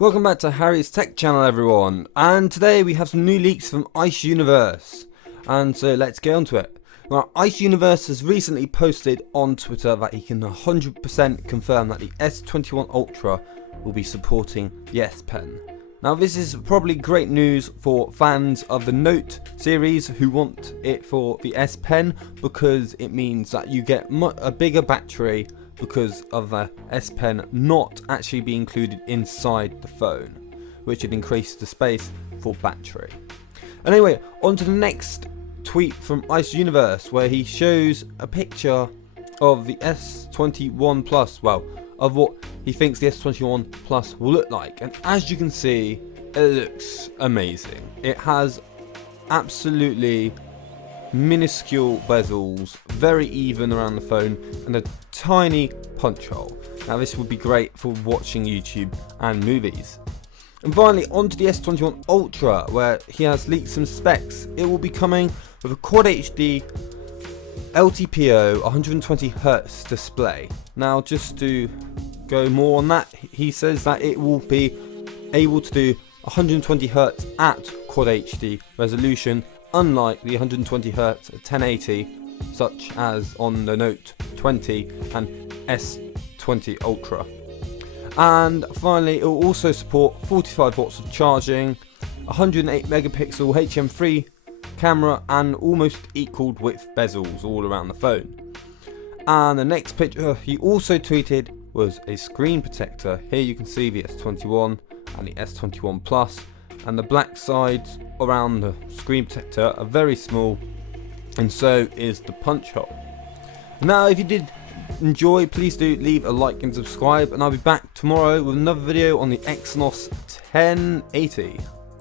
Welcome back to Harry's Tech Channel, everyone, and today we have some new leaks from Ice Universe, and so let's get onto it. Now, Ice Universe has recently posted on Twitter that he can 100% confirm that the S21 Ultra will be supporting the S Pen. Now, this is probably great news for fans of the Note series who want it for the S Pen, because it means that you get a bigger battery because of the S Pen not actually being included inside the phone, which would increase the space for battery. Anyway, on to the next tweet from Ice Universe, where he shows a picture of the S21 Plus, well, of what he thinks the S21 Plus will look like, and as you can see, it looks amazing. It has absolutely minuscule bezels, very even around the phone, and a tiny punch hole. Now this would be great for watching YouTube and movies. And finally, onto the S21 Ultra, where he has leaked some specs. It will be coming with a Quad HD LTPO 120Hz display. Now, just to go more on that, he says that it will be able to do 120Hz at Quad HD resolution, unlike the 120Hz at 1080 such as on the Note 20 and S20 Ultra. And finally, it will also support 45 watts of charging, 108 megapixel HM3 camera, and almost equal width bezels all around the phone. And the next picture he also tweeted was a screen protector. Here you can see the S21 and the S21 Plus, and the black sides around the screen protector are very small, and so is the punch hole. Now, if you did enjoy, please do leave a like and subscribe, and I'll be back tomorrow with another video on the Exynos 1080.